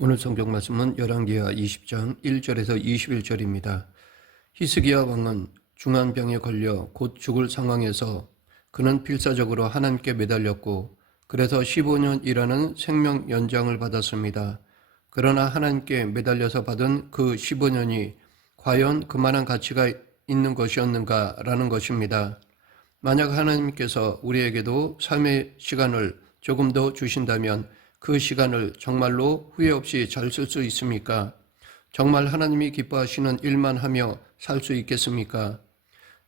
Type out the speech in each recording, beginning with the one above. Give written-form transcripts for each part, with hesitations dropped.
오늘 성경 말씀은 열왕기하 20장 1절에서 21절입니다. 히스기야 왕은 중한 병에 걸려 곧 죽을 상황에서 그는 필사적으로 하나님께 매달렸고 그래서 15년이라는 생명 연장을 받았습니다. 그러나 하나님께 매달려서 받은 그 15년이 과연 그만한 가치가 있는 것이었는가라는 것입니다. 만약 하나님께서 우리에게도 삶의 시간을 조금 더 주신다면 그 시간을 정말로 후회 없이 잘 쓸 수 있습니까? 정말 하나님이 기뻐하시는 일만 하며 살 수 있겠습니까?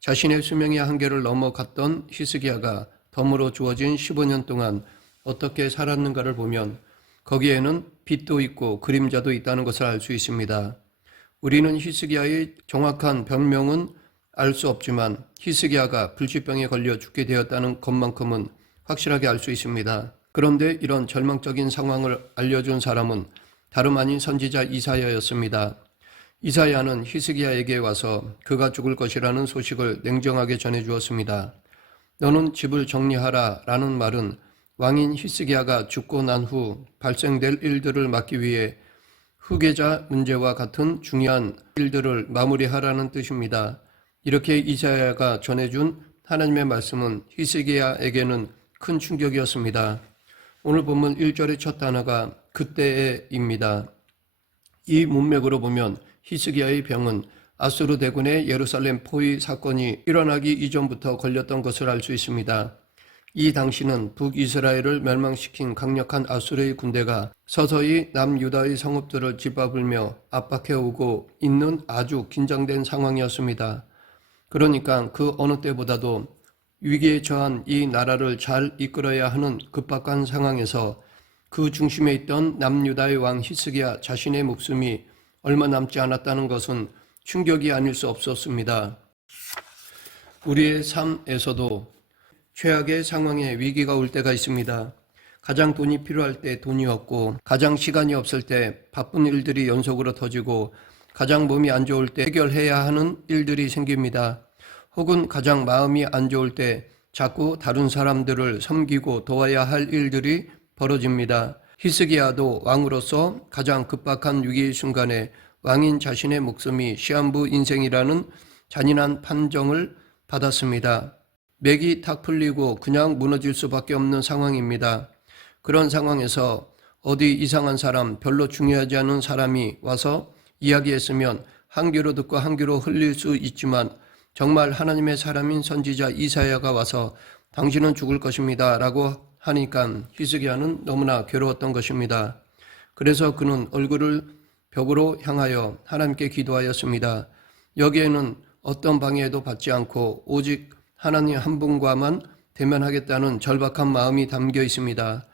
자신의 수명의 한계를 넘어갔던 히스기야가 덤으로 주어진 15년 동안 어떻게 살았는가를 보면 거기에는 빛도 있고 그림자도 있다는 것을 알 수 있습니다. 우리는 히스기야의 정확한 병명은 알 수 없지만 히스기야가 불치병에 걸려 죽게 되었다는 것만큼은 확실하게 알 수 있습니다. 그런데 이런 절망적인 상황을 알려준 사람은 다름 아닌 선지자 이사야였습니다. 이사야는 히스기야에게 와서 그가 죽을 것이라는 소식을 냉정하게 전해주었습니다. 너는 집을 정리하라 라는 말은 왕인 히스기야가 죽고 난 후 발생될 일들을 막기 위해 후계자 문제와 같은 중요한 일들을 마무리하라는 뜻입니다. 이렇게 이사야가 전해준 하나님의 말씀은 히스기야에게는 큰 충격이었습니다. 오늘 본문 1절의 첫 단어가 그때에입니다. 이 문맥으로 보면 히스기야의 병은 아수르 대군의 예루살렘 포위 사건이 일어나기 이전부터 걸렸던 것을 알 수 있습니다. 이 당시는 북이스라엘을 멸망시킨 강력한 아수르의 군대가 서서히 남유다의 성읍들을 짓밟으며 압박해오고 있는 아주 긴장된 상황이었습니다. 그러니까 그 어느 때보다도 위기에 처한 이 나라를 잘 이끌어야 하는 급박한 상황에서 그 중심에 있던 남유다의 왕 히스기야 자신의 목숨이 얼마 남지 않았다는 것은 충격이 아닐 수 없었습니다. 우리의 삶에서도 최악의 상황에 위기가 올 때가 있습니다. 가장 돈이 필요할 때 돈이 없고, 가장 시간이 없을 때 바쁜 일들이 연속으로 터지고, 가장 몸이 안 좋을 때 해결해야 하는 일들이 생깁니다. 혹은 가장 마음이 안 좋을 때 자꾸 다른 사람들을 섬기고 도와야 할 일들이 벌어집니다. 히스기야도 왕으로서 가장 급박한 위기의 순간에 왕인 자신의 목숨이 시한부 인생이라는 잔인한 판정을 받았습니다. 맥이 탁 풀리고 그냥 무너질 수밖에 없는 상황입니다. 그런 상황에서 어디 이상한 사람, 별로 중요하지 않은 사람이 와서 이야기했으면 한 귀로 듣고 한 귀로 흘릴 수 있지만 정말 하나님의 사람인 선지자 이사야가 와서 당신은 죽을 것입니다 라고 하니까 히스기야는 너무나 괴로웠던 것입니다. 그래서 그는 얼굴을 벽으로 향하여 하나님께 기도하였습니다. 여기에는 어떤 방해도 받지 않고 오직 하나님 한 분과만 대면하겠다는 절박한 마음이 담겨 있습니다.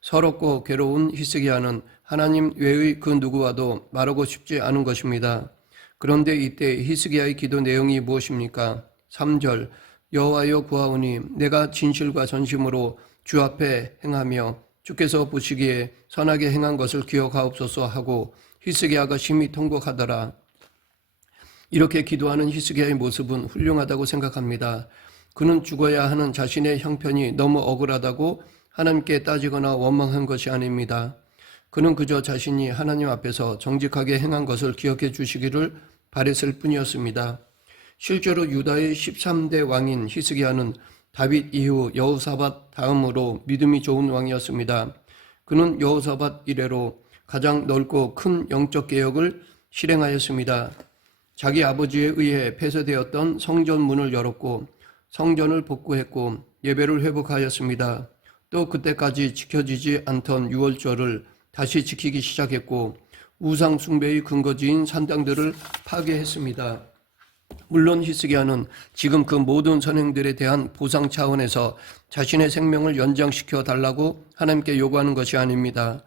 서럽고 괴로운 히스기야는 하나님 외의 그 누구와도 말하고 싶지 않은 것입니다. 그런데 이때 히스기야의 기도 내용이 무엇입니까? 3절 여호와여 구하오니 내가 진실과 전심으로 주 앞에 행하며 주께서 보시기에 선하게 행한 것을 기억하옵소서 하고 히스기야가 심히 통곡하더라. 이렇게 기도하는 히스기야의 모습은 훌륭하다고 생각합니다. 그는 죽어야 하는 자신의 형편이 너무 억울하다고 하나님께 따지거나 원망한 것이 아닙니다. 그는 그저 자신이 하나님 앞에서 정직하게 행한 것을 기억해 주시기를 바랬을 뿐이었습니다. 실제로 유다의 13대 왕인 히스기야는 다윗 이후 여호사밧 다음으로 믿음이 좋은 왕이었습니다. 그는 여호사밧 이래로 가장 넓고 큰 영적 개혁을 실행하였습니다. 자기 아버지에 의해 폐쇄되었던 성전 문을 열었고 성전을 복구했고 예배를 회복하였습니다. 또 그때까지 지켜지지 않던 유월절을 다시 지키기 시작했고 우상 숭배의 근거지인 산당들을 파괴했습니다. 물론 히스기야는 지금 그 모든 선행들에 대한 보상 차원에서 자신의 생명을 연장시켜 달라고 하나님께 요구하는 것이 아닙니다.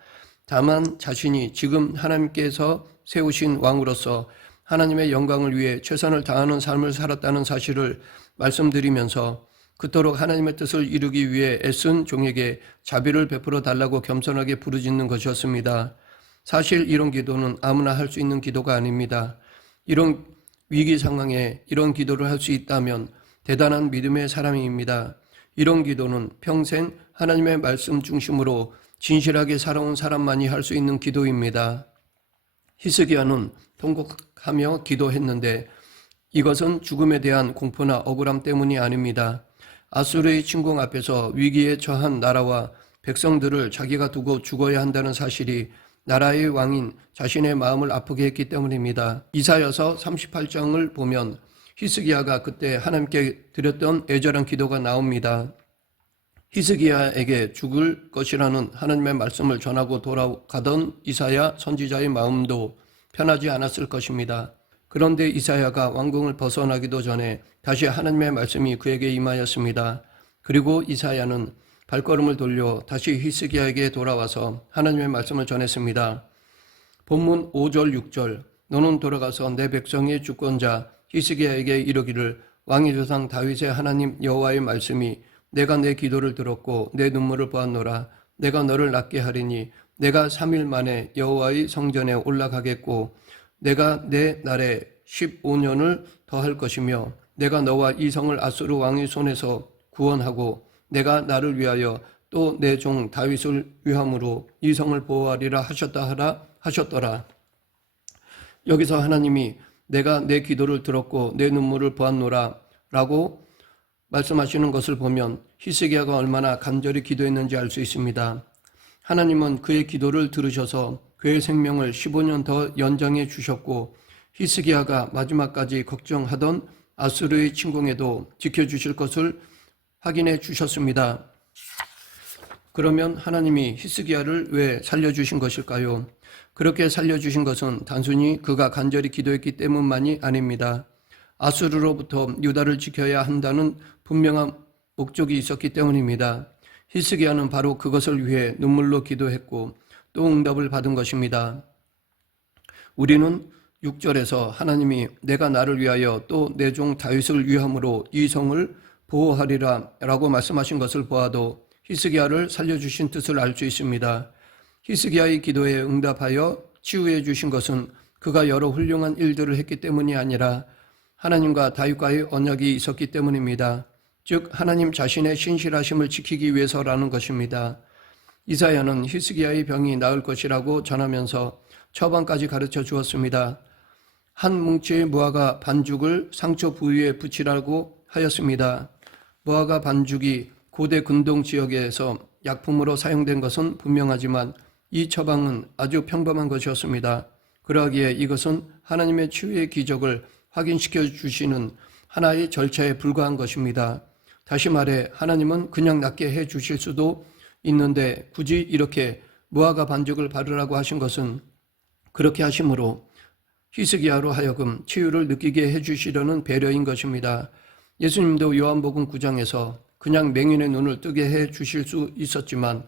다만 자신이 지금 하나님께서 세우신 왕으로서 하나님의 영광을 위해 최선을 다하는 삶을 살았다는 사실을 말씀드리면서 그토록 하나님의 뜻을 이루기 위해 애쓴 종에게 자비를 베풀어 달라고 겸손하게 부르짖는 것이었습니다. 사실 이런 기도는 아무나 할 수 있는 기도가 아닙니다. 이런 위기 상황에 이런 기도를 할 수 있다면 대단한 믿음의 사람입니다. 이런 기도는 평생 하나님의 말씀 중심으로 진실하게 살아온 사람만이 할 수 있는 기도입니다. 히스기야는 통곡하며 기도했는데 이것은 죽음에 대한 공포나 억울함 때문이 아닙니다. 아수르의 침공 앞에서 위기에 처한 나라와 백성들을 자기가 두고 죽어야 한다는 사실이 나라의 왕인 자신의 마음을 아프게 했기 때문입니다. 이사야서 38장을 보면 히스기야가 그때 하나님께 드렸던 애절한 기도가 나옵니다. 히스기야에게 죽을 것이라는 하나님의 말씀을 전하고 돌아가던 이사야 선지자의 마음도 편하지 않았을 것입니다. 그런데 이사야가 왕궁을 벗어나기도 전에 다시 하나님의 말씀이 그에게 임하였습니다. 그리고 이사야는 발걸음을 돌려 다시 히스기야에게 돌아와서 하나님의 말씀을 전했습니다. 본문 5절 6절 너는 돌아가서 내 백성의 주권자 히스기야에게 이르기를 왕의 조상 다윗의 하나님 여호와의 말씀이 내가 내 기도를 들었고 내 눈물을 보았노라. 내가 너를 낫게 하리니 내가 3일 만에 여호와의 성전에 올라가겠고 내가 내 날에 15년을 더할 것이며 내가 너와 이 성을 아수르 왕의 손에서 구원하고 내가 나를 위하여 또 내 종 다윗을 위함으로 이 성을 보호하리라 하셨더라. 여기서 하나님이 내가 내 기도를 들었고 내 눈물을 보았노라 라고 말씀하시는 것을 보면 히스기야가 얼마나 간절히 기도했는지 알 수 있습니다. 하나님은 그의 기도를 들으셔서 그의 생명을 15년 더 연장해 주셨고 히스기야가 마지막까지 걱정하던 아수르의 침공에도 지켜주실 것을 확인해 주셨습니다. 그러면 하나님이 히스기야를 왜 살려주신 것일까요? 그렇게 살려주신 것은 단순히 그가 간절히 기도했기 때문만이 아닙니다. 아수르로부터 유다를 지켜야 한다는 분명한 목적이 있었기 때문입니다. 히스기야는 바로 그것을 위해 눈물로 기도했고 또 응답을 받은 것입니다. 우리는 6절에서 하나님이 내가 나를 위하여 또 내 종 다윗을 위함으로 이 성을 보호하리라 라고 말씀하신 것을 보아도 히스기야를 살려주신 뜻을 알 수 있습니다. 히스기야의 기도에 응답하여 치유해 주신 것은 그가 여러 훌륭한 일들을 했기 때문이 아니라 하나님과 다윗과의 언약이 있었기 때문입니다. 즉 하나님 자신의 신실하심을 지키기 위해서라는 것입니다. 이사야는 히스기야의 병이 나을 것이라고 전하면서 처방까지 가르쳐 주었습니다. 한 뭉치의 무화과 반죽을 상처 부위에 붙이라고 하였습니다. 무화과 반죽이 고대 근동 지역에서 약품으로 사용된 것은 분명하지만 이 처방은 아주 평범한 것이었습니다. 그러기에 이것은 하나님의 치유의 기적을 확인시켜 주시는 하나의 절차에 불과한 것입니다. 다시 말해 하나님은 그냥 낫게 해 주실 수도 있는데 굳이 이렇게 무화과 반죽을 바르라고 하신 것은 그렇게 하심으로 히스기야로 하여금 치유를 느끼게 해 주시려는 배려인 것입니다. 예수님도 요한복음 9장에서 그냥 맹인의 눈을 뜨게 해 주실 수 있었지만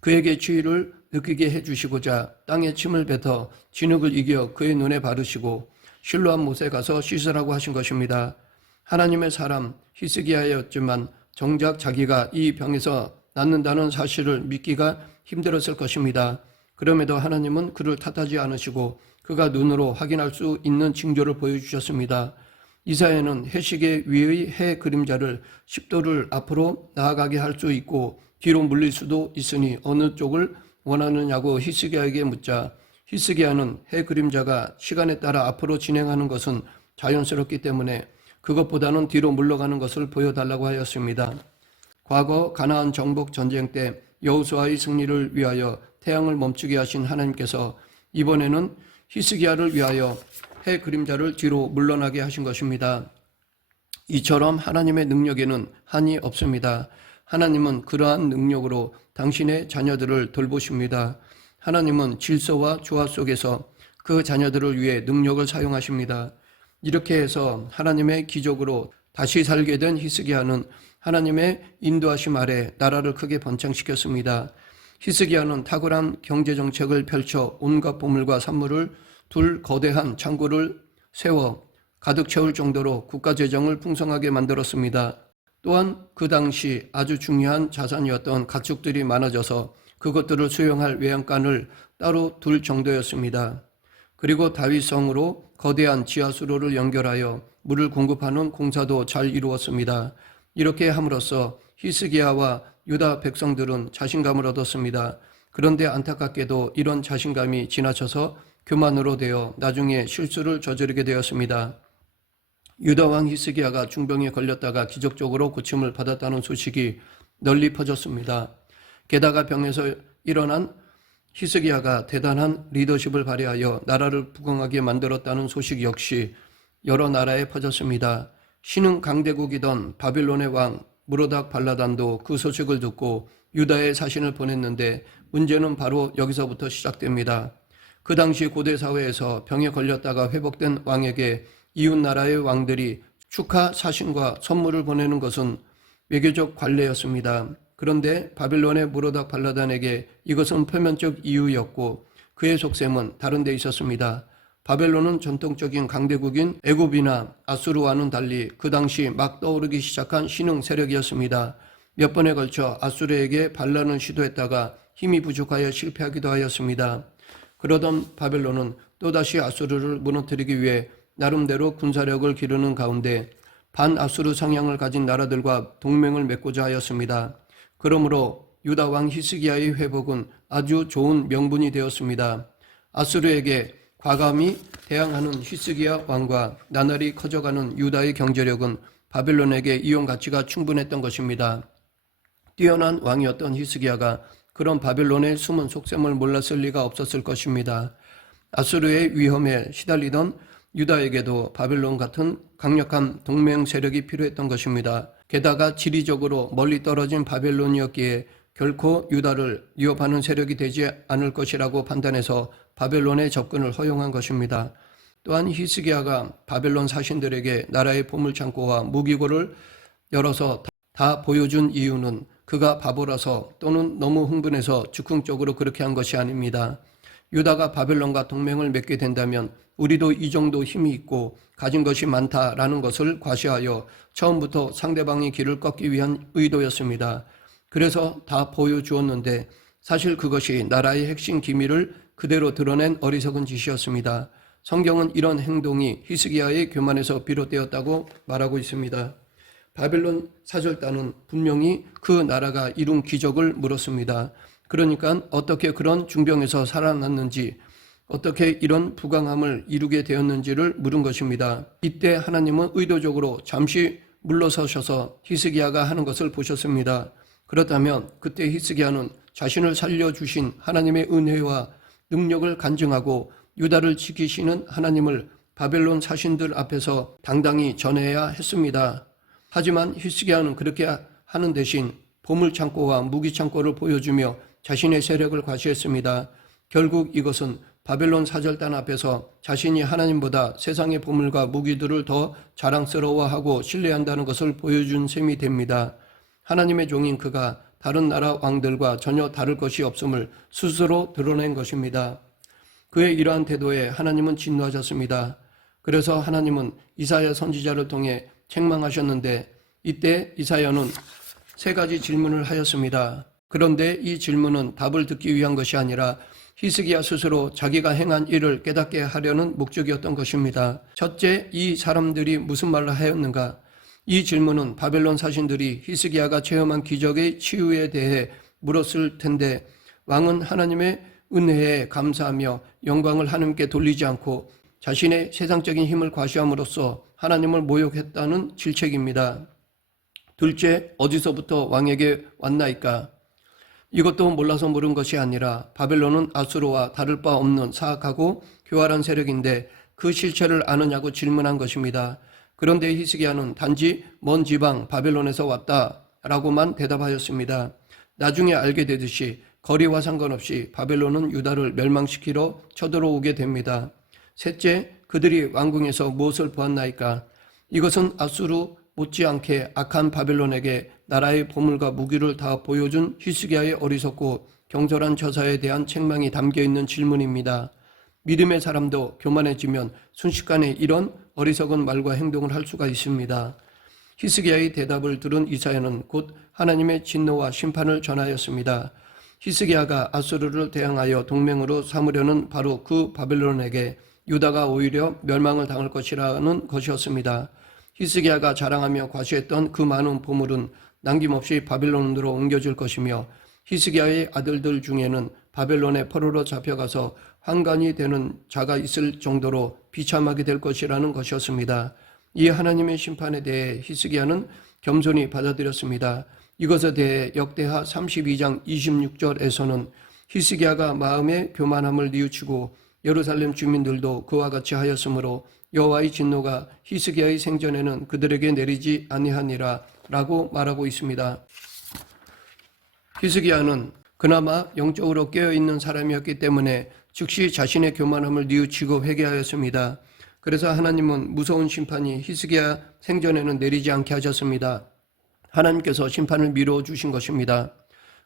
그에게 치유를 느끼게 해 주시고자 땅에 침을 뱉어 진흙을 이겨 그의 눈에 바르시고 실로암 못에 가서 씻으라고 하신 것입니다. 하나님의 사람 히스기야였지만 정작 자기가 이 병에서 낫는다는 사실을 믿기가 힘들었을 것입니다. 그럼에도 하나님은 그를 탓하지 않으시고 그가 눈으로 확인할 수 있는 징조를 보여주셨습니다. 이사야는 해시계 위의 해 그림자를 10도를 앞으로 나아가게 할 수 있고 뒤로 물릴 수도 있으니 어느 쪽을 원하느냐고 히스기야에게 묻자 히스기야는 해 그림자가 시간에 따라 앞으로 진행하는 것은 자연스럽기 때문에 그것보다는 뒤로 물러가는 것을 보여달라고 하였습니다. 과거 가나안 정복 전쟁 때 여호수아의 승리를 위하여 태양을 멈추게 하신 하나님께서 이번에는 히스기야를 위하여 해 그림자를 뒤로 물러나게 하신 것입니다. 이처럼 하나님의 능력에는 한이 없습니다. 하나님은 그러한 능력으로 당신의 자녀들을 돌보십니다. 하나님은 질서와 조화 속에서 그 자녀들을 위해 능력을 사용하십니다. 이렇게 해서 하나님의 기적으로 다시 살게 된 히스기야는 하나님의 인도하심 아래 나라를 크게 번창시켰습니다. 히스기야는 탁월한 경제정책을 펼쳐 온갖 보물과 산물을 둘 거대한 창고를 세워 가득 채울 정도로 국가재정을 풍성하게 만들었습니다. 또한 그 당시 아주 중요한 자산이었던 가축들이 많아져서 그것들을 수용할 외양간을 따로 둘 정도였습니다. 그리고 다윗성으로 거대한 지하수로를 연결하여 물을 공급하는 공사도 잘 이루었습니다. 이렇게 함으로써 히스기야와 유다 백성들은 자신감을 얻었습니다. 그런데 안타깝게도 이런 자신감이 지나쳐서 교만으로 되어 나중에 실수를 저지르게 되었습니다. 유다 왕 히스기야가 중병에 걸렸다가 기적적으로 고침을 받았다는 소식이 널리 퍼졌습니다. 게다가 병에서 일어난 히스기야가 대단한 리더십을 발휘하여 나라를 부강하게 만들었다는 소식 역시 여러 나라에 퍼졌습니다. 신흥 강대국이던 바빌론의 왕 무로닥 발라단도 그 소식을 듣고 유다에 사신을 보냈는데 문제는 바로 여기서부터 시작됩니다. 그 당시 고대 사회에서 병에 걸렸다가 회복된 왕에게 이웃나라의 왕들이 축하 사신과 선물을 보내는 것은 외교적 관례였습니다. 그런데 바빌론의 무로닥 발라단에게 이것은 표면적 이유였고 그의 속셈은 다른 데 있었습니다. 바벨론은 전통적인 강대국인 애굽이나 아수르와는 달리 그 당시 막 떠오르기 시작한 신흥 세력이었습니다. 몇 번에 걸쳐 아수르에게 반란을 시도했다가 힘이 부족하여 실패하기도 하였습니다. 그러던 바벨론은 또다시 아수르를 무너뜨리기 위해 나름대로 군사력을 기르는 가운데 반아수르 성향을 가진 나라들과 동맹을 맺고자 하였습니다. 그러므로 유다 왕 히스기야의 회복은 아주 좋은 명분이 되었습니다. 아수르에게 과감히 대항하는 히스기야 왕과 나날이 커져가는 유다의 경제력은 바벨론에게 이용 가치가 충분했던 것입니다. 뛰어난 왕이었던 히스기야가 그런 바벨론의 숨은 속셈을 몰랐을 리가 없었을 것입니다. 아수르의 위험에 시달리던 유다에게도 바벨론 같은 강력한 동맹 세력이 필요했던 것입니다. 게다가 지리적으로 멀리 떨어진 바벨론이었기에 결코 유다를 위협하는 세력이 되지 않을 것이라고 판단해서 바벨론의 접근을 허용한 것입니다. 또한 히스기야가 바벨론 사신들에게 나라의 보물창고와 무기고를 열어서 다 보여준 이유는 그가 바보라서 또는 너무 흥분해서 즉흥적으로 그렇게 한 것이 아닙니다. 유다가 바벨론과 동맹을 맺게 된다면 우리도 이 정도 힘이 있고 가진 것이 많다라는 것을 과시하여 처음부터 상대방의 길을 꺾기 위한 의도였습니다. 그래서 다 보여주었는데 사실 그것이 나라의 핵심 기밀을 그대로 드러낸 어리석은 짓이었습니다. 성경은 이런 행동이 히스기야의 교만에서 비롯되었다고 말하고 있습니다. 바벨론 사절단은 분명히 그 나라가 이룬 기적을 물었습니다. 그러니까 어떻게 그런 중병에서 살아났는지, 어떻게 이런 부강함을 이루게 되었는지를 물은 것입니다. 이때 하나님은 의도적으로 잠시 물러서셔서 히스기야가 하는 것을 보셨습니다. 그렇다면 그때 히스기야는 자신을 살려주신 하나님의 은혜와 능력을 간증하고 유다를 지키시는 하나님을 바벨론 사신들 앞에서 당당히 전해야 했습니다. 하지만 히스기야는 그렇게 하는 대신 보물창고와 무기창고를 보여주며 자신의 세력을 과시했습니다. 결국 이것은 바벨론 사절단 앞에서 자신이 하나님보다 세상의 보물과 무기들을 더 자랑스러워하고 신뢰한다는 것을 보여준 셈이 됩니다. 하나님의 종인 그가 다른 나라 왕들과 전혀 다를 것이 없음을 스스로 드러낸 것입니다. 그의 이러한 태도에 하나님은 진노하셨습니다. 그래서 하나님은 이사야 선지자를 통해 책망하셨는데 이때 이사야는 3가지 질문을 하였습니다. 그런데 이 질문은 답을 듣기 위한 것이 아니라 히스기야 스스로 자기가 행한 일을 깨닫게 하려는 목적이었던 것입니다. 첫째, 이 사람들이 무슨 말을 하였는가? 이 질문은 바벨론 사신들이 히스기야가 체험한 기적의 치유에 대해 물었을 텐데 왕은 하나님의 은혜에 감사하며 영광을 하나님께 돌리지 않고 자신의 세상적인 힘을 과시함으로써 하나님을 모욕했다는 질책입니다. 둘째, 어디서부터 왕에게 왔나이까? 이것도 몰라서 물은 것이 아니라 바벨론은 아수르와 다를 바 없는 사악하고 교활한 세력인데 그 실체를 아느냐고 질문한 것입니다. 그런데 히스기야는 단지 먼 지방 바벨론에서 왔다라고만 대답하였습니다. 나중에 알게 되듯이 거리와 상관없이 바벨론은 유다를 멸망시키러 쳐들어오게 됩니다. 셋째, 그들이 왕궁에서 무엇을 보았나이까? 이것은 아수르 못지않게 악한 바벨론에게 나라의 보물과 무기를 다 보여준 히스기야의 어리석고 경솔한 처사에 대한 책망이 담겨있는 질문입니다. 믿음의 사람도 교만해지면 순식간에 이런 어리석은 말과 행동을 할 수가 있습니다. 히스기야의 대답을 들은 이사야는 곧 하나님의 진노와 심판을 전하였습니다. 히스기야가 아수르를 대항하여 동맹으로 삼으려는 바로 그 바벨론에게 유다가 오히려 멸망을 당할 것이라는 것이었습니다. 히스기야가 자랑하며 과시했던 그 많은 보물은 남김없이 바벨론으로 옮겨질 것이며 히스기야의 아들들 중에는 바벨론의 포로로 잡혀가서 환관이 되는 자가 있을 정도로 비참하게 될 것이라는 것이었습니다. 이 하나님의 심판에 대해 히스기야는 겸손히 받아들였습니다. 이것에 대해 역대하 32장 26절에서는 히스기야가 마음의 교만함을 뉘우치고 예루살렘 주민들도 그와 같이 하였으므로 여호와의 진노가 히스기야의 생전에는 그들에게 내리지 아니하니라 라고 말하고 있습니다. 히스기야는 그나마 영적으로 깨어있는 사람이었기 때문에 즉시 자신의 교만함을 뉘우치고 회개하였습니다. 그래서 하나님은 무서운 심판이 히스기야 생전에는 내리지 않게 하셨습니다. 하나님께서 심판을 미루어 주신 것입니다.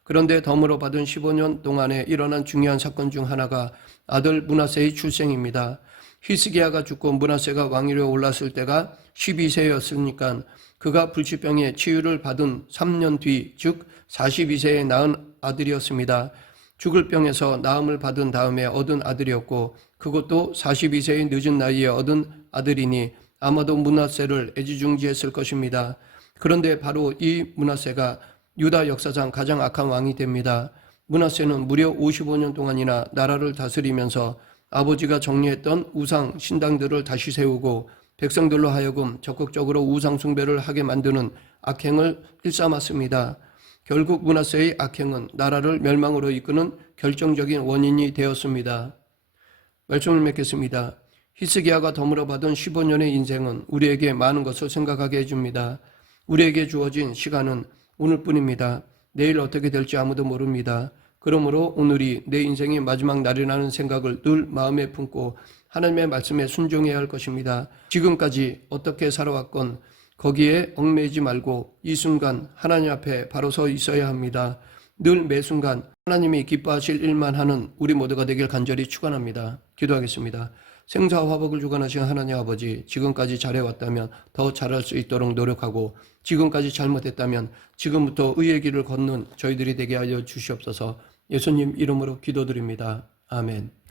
그런데 덤으로 받은 15년 동안에 일어난 중요한 사건 중 하나가 아들 므낫세의 출생입니다. 히스기야가 죽고 므낫세가 왕위에 올랐을 때가 12세였으니까 그가 불치병의 치유를 받은 3년 뒤, 즉 42세에 낳은 아들이었습니다. 죽을 병에서 나음을 받은 다음에 얻은 아들이었고 그것도 42세의 늦은 나이에 얻은 아들이니 아마도 므낫세를 애지중지했을 것입니다. 그런데 바로 이 므낫세가 유다 역사상 가장 악한 왕이 됩니다. 므낫세는 무려 55년 동안이나 나라를 다스리면서 아버지가 정리했던 우상 신당들을 다시 세우고 백성들로 하여금 적극적으로 우상 숭배를 하게 만드는 악행을 일삼았습니다. 결국 므낫세의 악행은 나라를 멸망으로 이끄는 결정적인 원인이 되었습니다. 말씀을 맺겠습니다. 히스기야가 덤으로 받은 15년의 인생은 우리에게 많은 것을 생각하게 해줍니다. 우리에게 주어진 시간은 오늘뿐입니다. 내일 어떻게 될지 아무도 모릅니다. 그러므로 오늘이 내 인생의 마지막 날이라는 생각을 늘 마음에 품고 하나님의 말씀에 순종해야 할 것입니다. 지금까지 어떻게 살아왔건 거기에 얽매이지 말고 이 순간 하나님 앞에 바로 서 있어야 합니다. 늘 매 순간 하나님이 기뻐하실 일만 하는 우리 모두가 되길 간절히 축원합니다. 기도하겠습니다. 생사와 화복을 주관하신 하나님 아버지, 지금까지 잘해왔다면 더 잘할 수 있도록 노력하고 지금까지 잘못했다면 지금부터 의의 길을 걷는 저희들이 되게 하여 주시옵소서. 예수님 이름으로 기도드립니다. 아멘.